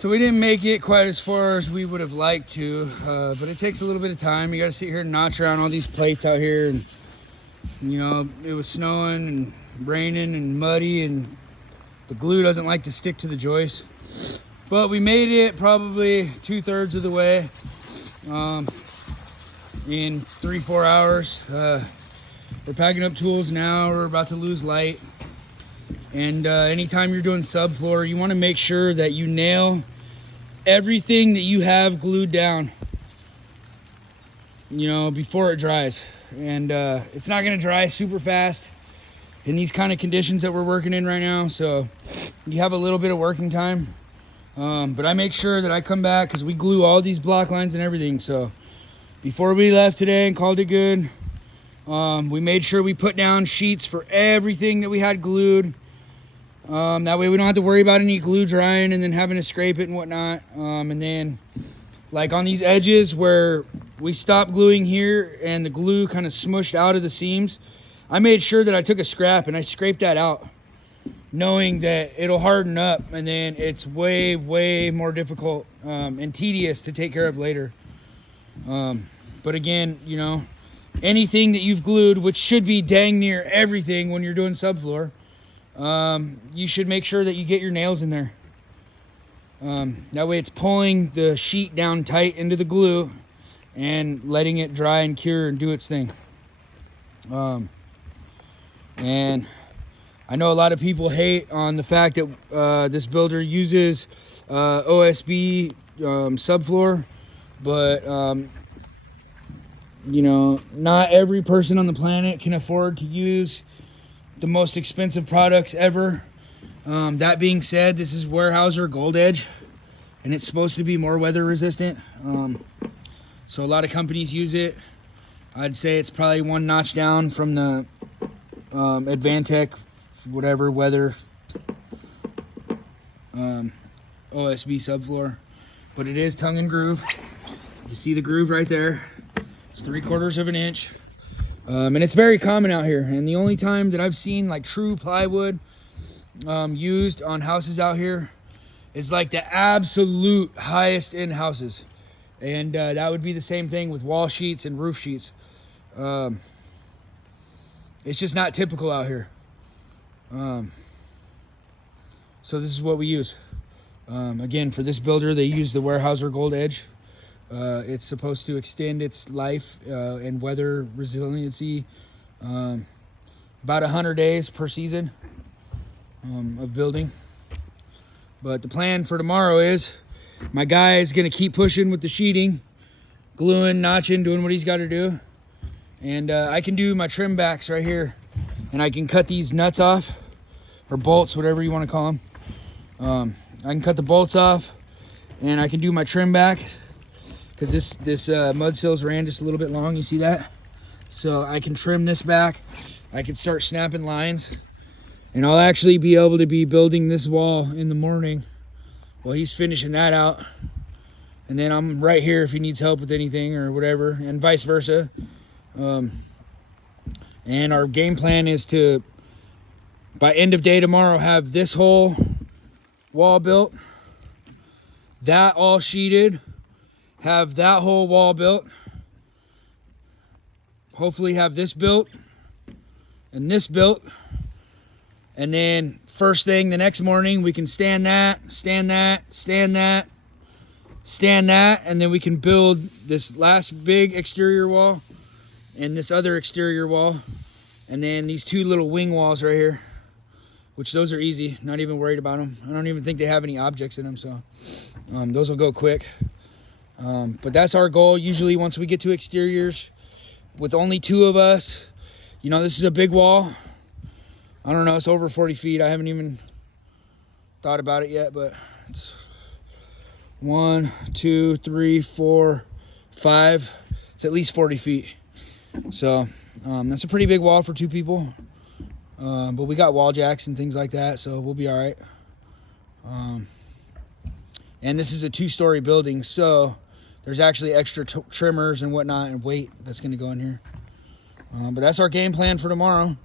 So we didn't make it quite as far as we would have liked to, but it takes a little bit of time. You got to sit here and notch around all these plates out here, and you know, it was snowing and raining and muddy, and the glue doesn't like to stick to the joist. But we made it probably 2/3 of the way in 3-4 hours. We're packing up tools now. We're about to lose light. And anytime you're doing subfloor, you want to make sure that you nail everything that you have glued down, you know, before it dries. And it's not going to dry super fast in these kind of conditions that we're working in right now. So you have a little bit of working time. But I make sure that I come back because we glue all these block lines and everything. So before we left today and called it good, we made sure we put down sheets for everything that we had glued. That way we don't have to worry about any glue drying and then having to scrape it and whatnot. And then like on these edges where we stopped gluing here and the glue kind of smushed out of the seams, I made sure that I took a scrap and I scraped that out, knowing that it'll harden up and then it's way, way more difficult and tedious to take care of later. But again, you know, anything that you've glued, which should be dang near everything when you're doing subfloor, you should make sure that you get your nails in there. That way it's pulling the sheet down tight into the glue and letting it dry and cure and do its thing. And I know a lot of people hate on the fact that this builder uses OSB subfloor, but you know, not every person on the planet can afford to use the most expensive products ever. That being said, this is Weyerhaeuser Gold Edge, and it's supposed to be more weather resistant. So a lot of companies use it. I'd say it's probably one notch down from the Advantech, whatever weather OSB subfloor, but it is tongue and groove. You see the groove right there. It's 3/4 of an inch. And it's very common out here. And the only time that I've seen like true plywood used on houses out here is like the absolute highest end houses. And that would be the same thing with wall sheets and roof sheets. It's just not typical out here. So this is what we use. Again, for this builder, they use the Weyerhaeuser Gold Edge. It's supposed to extend its life and weather resiliency about 100 days per season of building. But the plan for tomorrow is my guy is going to keep pushing with the sheeting, gluing, notching, doing what he's got to do. And I can do my trim backs right here, and I can cut these nuts off, or bolts, whatever you want to call them. I can cut the bolts off, and I can do my trim back, because this mud sills ran just a little bit long. You see that? So I can trim this back. I can start snapping lines, and I'll actually be able to be building this wall in the morning while he's finishing that out. And then I'm right here if he needs help with anything or whatever, and vice versa. And our game plan is to, by end of day tomorrow, have this whole wall built, that all sheeted, have that whole wall built, hopefully have this built and this built, and then first thing the next morning we can stand that, and then we can build this last big exterior wall and this other exterior wall, and then these two little wing walls right here, which those are easy, not even worried about them. I don't even think they have any objects in them, so those will go quick. But that's our goal. Usually once we get to exteriors with only 2 of us, you know, this is a big wall. I don't know, it's over 40 feet. I haven't even thought about it yet, but it's 1, 2, 3, 4, 5. It's at least 40 feet. So that's a pretty big wall for 2 people. But we got wall jacks and things like that, so we'll be all right. And this is a 2-story building, so there's actually extra trimmers and whatnot and weight that's going to go in here. But that's our game plan for tomorrow.